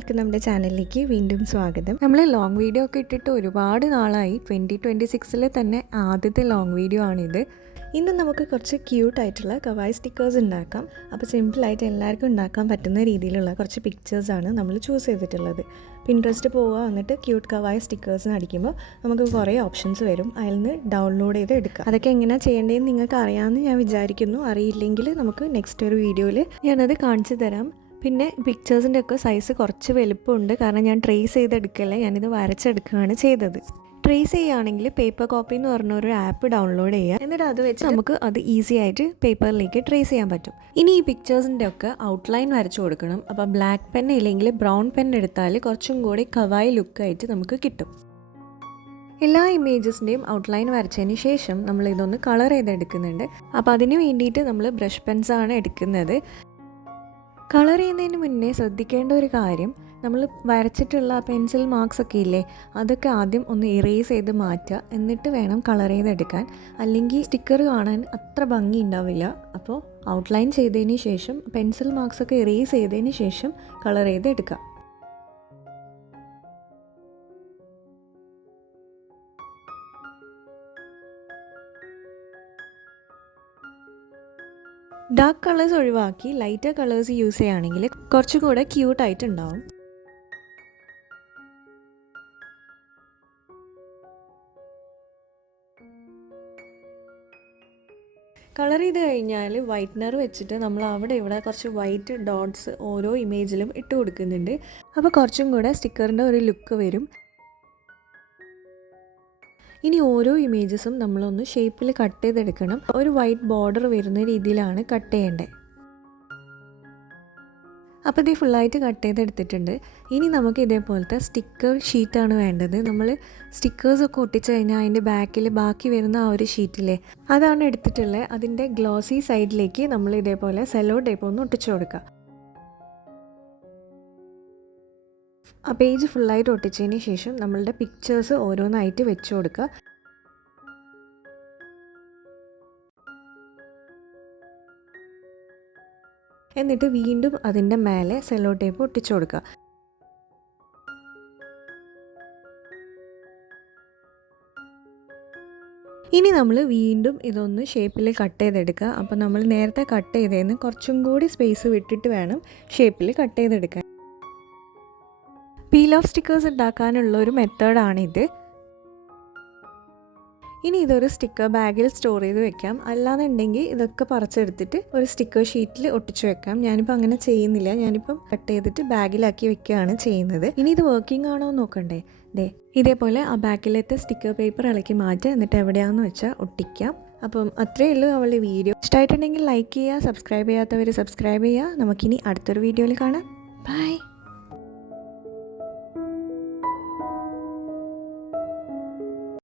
എല്ലാവർക്കും നമ്മുടെ ചാനലിലേക്ക് വീണ്ടും സ്വാഗതം. നമ്മൾ ലോങ് വീഡിയോ ഒക്കെ ഇട്ടിട്ട് ഒരുപാട് നാളായി. 2026 തന്നെ ആദ്യത്തെ ലോങ് വീഡിയോ ആണിത്. ഇന്ന് നമുക്ക് കുറച്ച് ക്യൂട്ടായിട്ടുള്ള കവായ് സ്റ്റിക്കേഴ്സ് ഉണ്ടാക്കാം. അപ്പോൾ സിമ്പിളായിട്ട് എല്ലാവർക്കും ഉണ്ടാക്കാൻ പറ്റുന്ന രീതിയിലുള്ള കുറച്ച് പിക്ചേഴ്സാണ് നമ്മൾ ചൂസ് ചെയ്തിട്ടുള്ളത്. പിൻട്രസ്റ്റ് പോവുക, എന്നിട്ട് ക്യൂട്ട് കവായ് സ്റ്റിക്കേഴ്സ് അടിക്കുമ്പോൾ നമുക്ക് കുറേ ഓപ്ഷൻസ് വരും. അതിൽ നിന്ന് ഡൗൺലോഡ് ചെയ്ത് എടുക്കാം. അതൊക്കെ എങ്ങനെയാണ് ചെയ്യേണ്ടതെന്ന് നിങ്ങൾക്ക് അറിയാമെന്ന് ഞാൻ വിചാരിക്കുന്നു. അറിയില്ലെങ്കിൽ നമുക്ക് നെക്സ്റ്റ് ഒരു വീഡിയോയിൽ ഞാനത് കാണിച്ചു തരാം. പിന്നെ പിക്ചേഴ്സിൻ്റെ ഒക്കെ സൈസ് കുറച്ച് വലുപ്പമുണ്ട്, കാരണം ഞാൻ ട്രേസ് ചെയ്തെടുക്കല്ല, ഞാനിത് വരച്ചെടുക്കുകയാണ് ചെയ്തത്. ട്രേസ് ചെയ്യുകയാണെങ്കിൽ പേപ്പർ കോപ്പി എന്ന് പറഞ്ഞൊരു ആപ്പ് ഡൗൺലോഡ് ചെയ്യുക. എന്നിട്ട് അത് വെച്ച് നമുക്ക് അത് ഈസി ആയിട്ട് പേപ്പറിലേക്ക് ട്രേസ് ചെയ്യാൻ പറ്റും. ഇനി ഈ പിക്ചേഴ്സിൻ്റെ ഒക്കെ ഔട്ട്ലൈൻ വരച്ചു കൊടുക്കണം. അപ്പോൾ ബ്ലാക്ക് പെൻ ഇല്ലെങ്കിൽ ബ്രൗൺ പെൻ എടുത്താൽ കുറച്ചും കൂടി കവായി ലുക്കായിട്ട് നമുക്ക് കിട്ടും. എല്ലാ ഇമേജസിൻ്റെയും ഔട്ട്ലൈൻ വരച്ചതിന് ശേഷം നമ്മൾ ഇതൊന്ന് കളർ ചെയ്തെടുക്കുന്നുണ്ട്. അപ്പോൾ അതിന് വേണ്ടിയിട്ട് നമ്മൾ ബ്രഷ് പെൻസാണ് എടുക്കുന്നത്. കളർ ചെയ്യുന്നതിന് മുന്നേ ശ്രദ്ധിക്കേണ്ട ഒരു കാര്യം, നമ്മൾ വരച്ചിട്ടുള്ള പെൻസിൽ മാർക്സ് ഒക്കെ ഇല്ലേ, അതൊക്കെ ആദ്യം ഒന്ന് ഇറേസ് ചെയ്ത് മാറ്റുക, എന്നിട്ട് വേണം കളർ ചെയ്തെടുക്കാൻ. അല്ലെങ്കിൽ സ്റ്റിക്കർ കാണാൻ അത്ര ഭംഗി ഉണ്ടാവില്ല. അപ്പോൾ ഔട്ട്ലൈൻ ചെയ്തതിന് ശേഷം പെൻസിൽ മാർക്സ് ഒക്കെ ഇറേസ് ചെയ്തതിന് ശേഷം കളർ ചെയ്തെടുക്കുക. ഡാർക്ക് കളേഴ്സ് ഒഴിവാക്കി ലൈറ്റർ കളേഴ്സ് യൂസ് ചെയ്യുകയാണെങ്കിൽ കുറച്ചും കൂടെ ക്യൂട്ടായിട്ടുണ്ടാവും. കളർ ചെയ്ത് കഴിഞ്ഞാൽ വൈറ്റ്നർ വെച്ചിട്ട് നമ്മൾ അവിടെ ഇവിടെ കുറച്ച് വൈറ്റ് ഡോട്ട്സ് ഓരോ ഇമേജിലും ഇട്ട് കൊടുക്കുന്നുണ്ട്. അപ്പോൾ കുറച്ചും കൂടെ സ്റ്റിക്കറിൻ്റെ ഒരു ലുക്ക് വരും. ഇനി ഓരോ ഇമേജസും നമ്മളൊന്ന് ഷേപ്പിൽ കട്ട് ചെയ്തെടുക്കണം. ഒരു വൈറ്റ് ബോർഡർ വരുന്ന രീതിയിലാണ് കട്ട് ചെയ്യേണ്ടത്. അപ്പോൾ ഇത് ഫുള്ളായിട്ട് കട്ട് ചെയ്തെടുത്തിട്ടുണ്ട്. ഇനി നമുക്ക് ഇതേപോലത്തെ സ്റ്റിക്കർ ഷീറ്റാണ് വേണ്ടത്. നമ്മൾ സ്റ്റിക്കേഴ്സൊക്കെ ഒട്ടിച്ച് കഴിഞ്ഞാൽ അതിൻ്റെ ബാക്കിൽ ബാക്കി വരുന്ന ആ ഒരു ഷീറ്റില്ലേ, അതാണ് എടുത്തിട്ടുള്ളത്. അതിൻ്റെ ഗ്ലോസി സൈഡിലേക്ക് നമ്മൾ ഇതേപോലെ സെല്ലോ ടേപ്പ് ഒന്ന് ഒട്ടിച്ചു കൊടുക്കുക. ആ പേജ് ഫുള്ളായിട്ട് ഒട്ടിച്ചതിന് ശേഷം നമ്മളുടെ പിക്ചേഴ്സ് ഓരോന്നായിട്ട് വെച്ച് കൊടുക്കുക. എന്നിട്ട് വീണ്ടും അതിൻ്റെ മേലെ സെല്ലോ ടേപ്പ് ഒട്ടിച്ചു കൊടുക്കുക. ഇനി നമ്മൾ വീണ്ടും ഇതൊന്ന് ഷേപ്പിൽ കട്ട് ചെയ്തെടുക്കുക. അപ്പോൾ നമ്മൾ നേരത്തെ കട്ട് ചെയ്തതിന് കുറച്ചും കൂടി സ്പേസ് വിട്ടിട്ട് വേണം ഷേപ്പിൽ കട്ട് ചെയ്തെടുക്കാൻ. പീൽ ഓഫ് സ്റ്റിക്കേഴ്സ് ഉണ്ടാക്കാനുള്ള ഒരു മെത്തേഡാണിത്. ഇനി ഇതൊരു സ്റ്റിക്കർ ബാഗിൽ സ്റ്റോർ ചെയ്ത് വെക്കാം. അല്ലാന്നുണ്ടെങ്കിൽ ഇതൊക്കെ പറിച്ചെടുത്തിട്ട് ഒരു സ്റ്റിക്കർ ഷീറ്റിൽ ഒട്ടിച്ചു വെക്കാം. ഞാനിപ്പോൾ അങ്ങനെ ചെയ്യുന്നില്ല. ഞാനിപ്പം കട്ട് ചെയ്തിട്ട് ബാഗിലാക്കി വെക്കുകയാണ് ചെയ്യുന്നത്. ഇനി ഇത് വർക്കിംഗ് ആണോ എന്ന് നോക്കണ്ടേ. ഇതേപോലെ ആ ബാക്കിലത്തെ സ്റ്റിക്കർ പേപ്പർ ഇളക്കി മാറ്റുക, എന്നിട്ട് എവിടെയാണെന്ന് വെച്ചാൽ ഒട്ടിക്കാം. അപ്പം അത്രയേ ഉള്ളൂ അവളുടെ വീഡിയോ. ഇഷ്ടമായിട്ടുണ്ടെങ്കിൽ ലൈക്ക് ചെയ്യുക, സബ്സ്ക്രൈബ് ചെയ്യാത്തവർ സബ്സ്ക്രൈബ് ചെയ്യുക. നമുക്കിനി അടുത്തൊരു വീഡിയോയിൽ കാണാം. ബൈ.